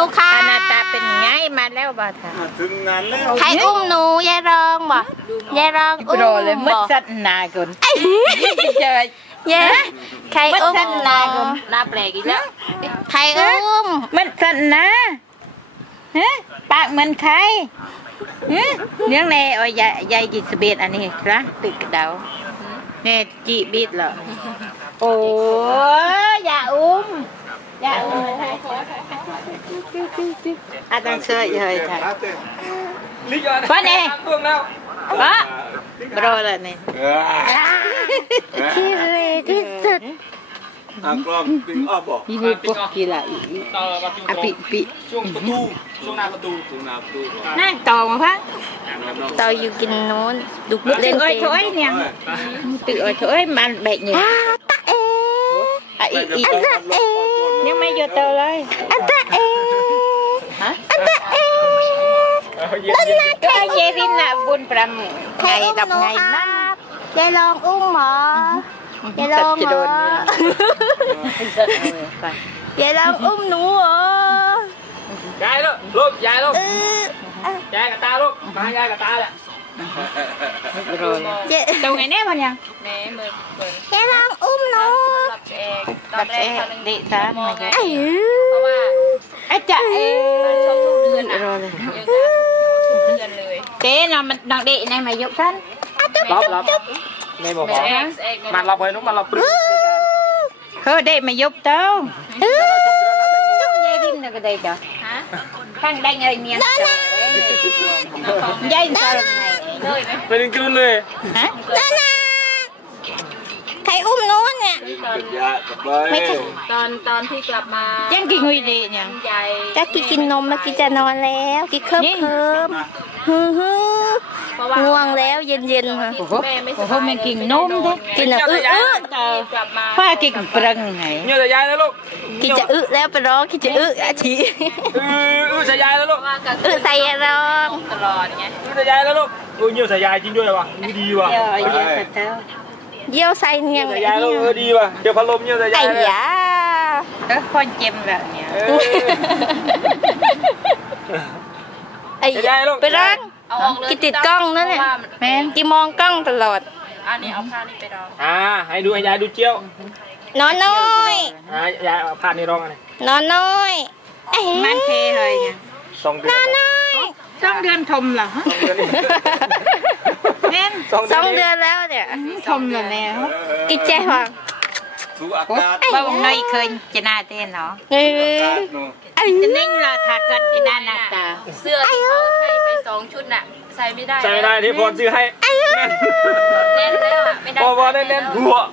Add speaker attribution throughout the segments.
Speaker 1: นูค่ะ
Speaker 2: หน้าตาเป็นไงมาแล้วบ่ท่า
Speaker 3: ถึงงานแล้ว
Speaker 1: ใครอุ้มหนูยายรองบ่ยายรองอุ้ม
Speaker 2: เลยมืดสัตว์นาคนเจอยาย
Speaker 1: ใครอุ้มนาคน
Speaker 2: หน้าแปลกอีกแล้ว
Speaker 1: ใครอุ้ม
Speaker 2: มืดสัตว์นาฮะปากเหมือนใครเรื่องในอ้อยยายจีสเบียดอันนี้ครับตึกเดาเนี่ยจีบีดเหรอโอ้อย่าอุ้มอาจารย์เชื่อเลยค่ะป้าเนี่ยป้าบรอเลยเนี่ย
Speaker 1: ที่เรที่สุด
Speaker 3: กล้องปิ้งอ้อบอก
Speaker 2: ยี่นี่พวกกีฬาอปิ
Speaker 4: ช่วงประตูช่วงหน้าประตู
Speaker 2: นั่งต่อมาพัก
Speaker 1: ต่ออยู่กินโน้นดูเล่นเกม
Speaker 2: โอ้ยเนี่ยตื่นโอ้ยมันแบกเนี่ย
Speaker 1: ตาเออันตาเอ
Speaker 2: ยังไม่หยุดตัวเลย
Speaker 1: อันตาเออันตาเอนั่นนะใคร
Speaker 2: เยรินน่ะบุญประมุไงดับไงนั่น
Speaker 1: ยายลองอุ้มหมอยายลองเหรอยายลองอุ้มหนูเหร
Speaker 4: อยายลูกยายลูกยายกับตาลูกมายายกับตาแหละ
Speaker 2: ตรงไหนเนี่ยมันยัง
Speaker 4: แม่มือ
Speaker 1: ยายลองอุ้มหนู
Speaker 4: ตอนแรกเขาเด็กซะเพราะว่า
Speaker 2: ไอ้จ่า
Speaker 4: ชอบทุกเดือนอ่ะเดือนเลย
Speaker 2: เจ๊น่ะมันดังเด็กในมายกท่าน
Speaker 4: รับไม่บอกมันรับไว้นุ๊กมันรับปลื้ม
Speaker 2: เฮ้ยเด็กมายกเต้าจุ๊บเยรินน่ะก็ได้จ้ะข้างได้ไงเนี่ยยายจะ
Speaker 4: เป็นกลืนเลย
Speaker 2: ฮะ
Speaker 1: ใครอุ้มนู้นเนี่ย
Speaker 4: ไม่ใช่ตอนที่กลับมา
Speaker 2: ยังกินnguyดีเนี่ย
Speaker 1: จะกินนมเมื่อกี้จะนอนแล้วกินเคิมง่วงแล้วเย็นค่ะ
Speaker 2: โอ้โหมันกินนมด้วย
Speaker 1: กิน
Speaker 2: พ่อกินปรังไง
Speaker 4: เนี่ยจะยายแล้วลูก
Speaker 1: กินจะแล้วไปร้องกินจะอาชี
Speaker 4: จะยายแล้วลูก
Speaker 1: ใส่ร้อง
Speaker 4: ตลอดไงจะยายแล้วลูกเนี่ยใส่ยายจริงด้วยวะดีว่ะ
Speaker 1: เยี่ยวใส่เนี่ย
Speaker 4: ยายลูกดีว่ะเดี๋ยวพัดลมเนี่ยใส่ยาย
Speaker 1: เลย
Speaker 2: พ่อเจ็บแบบเนี้ย
Speaker 1: ไปร้องกินติดกล้องนั่นเนี่ยแม่กินมองกล้องตลอด
Speaker 4: อันนี้เอาผ้านี่ไปรองให้ดูให้ยายดูเจียวน
Speaker 1: อนน้อย
Speaker 4: ยายเอาผ้านี่รองอะไร
Speaker 1: นอนน้อย
Speaker 2: มันเทเลยเนี่ย
Speaker 4: 2 เดือน
Speaker 2: 2 เดือนทมเหรอ
Speaker 1: แม่2 เดือนแล้วเนี่ย
Speaker 2: ทมเลยแม่
Speaker 1: กินเจ๊หวัง
Speaker 2: บ้าน้อยเคยจะน่าเต้นเนาะจะนิ่งละถ้าเกิดจะน่าหนักตา
Speaker 4: เสื้อที่เขาให้ไป2 ชุดน่ะใส่ไม่ได้ที่พรซื้อให้แน่นแล้วอ่ะไม่ได้พอแน่นหัว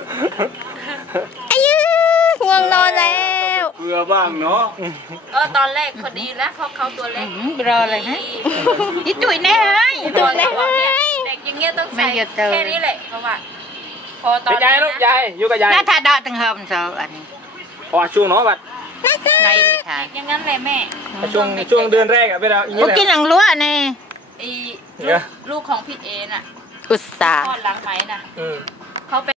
Speaker 1: ง่วงนอนแล้ว
Speaker 3: เบื่อบ้างเนาะ
Speaker 4: ตอนแรกพอดีนะเขาตัวเล็ก
Speaker 2: รอเลยฮะที่ตุ๋ยแน่เลย
Speaker 1: ตุ๋ยแน่
Speaker 4: เด็กอย่างเงี้ยต้องใส่แค่นี้แหละเพราะว่าพอตอนยายลูกยายอยู่กับยาย
Speaker 2: น่าถ้าดอตึงเฮิมโซอันนี้
Speaker 4: พอช่วงน้องบัด
Speaker 2: ในพิธา
Speaker 4: อย่างนั้นแหละแม่ช่วงเดือนแรกอะไปแล้ว
Speaker 2: อย่างนี้แหละกินหลังรั้วนี่
Speaker 4: ลูกของพี่เอน่ะ
Speaker 2: อุตส่าห์
Speaker 4: ทอดหลังไหมน่ะเขา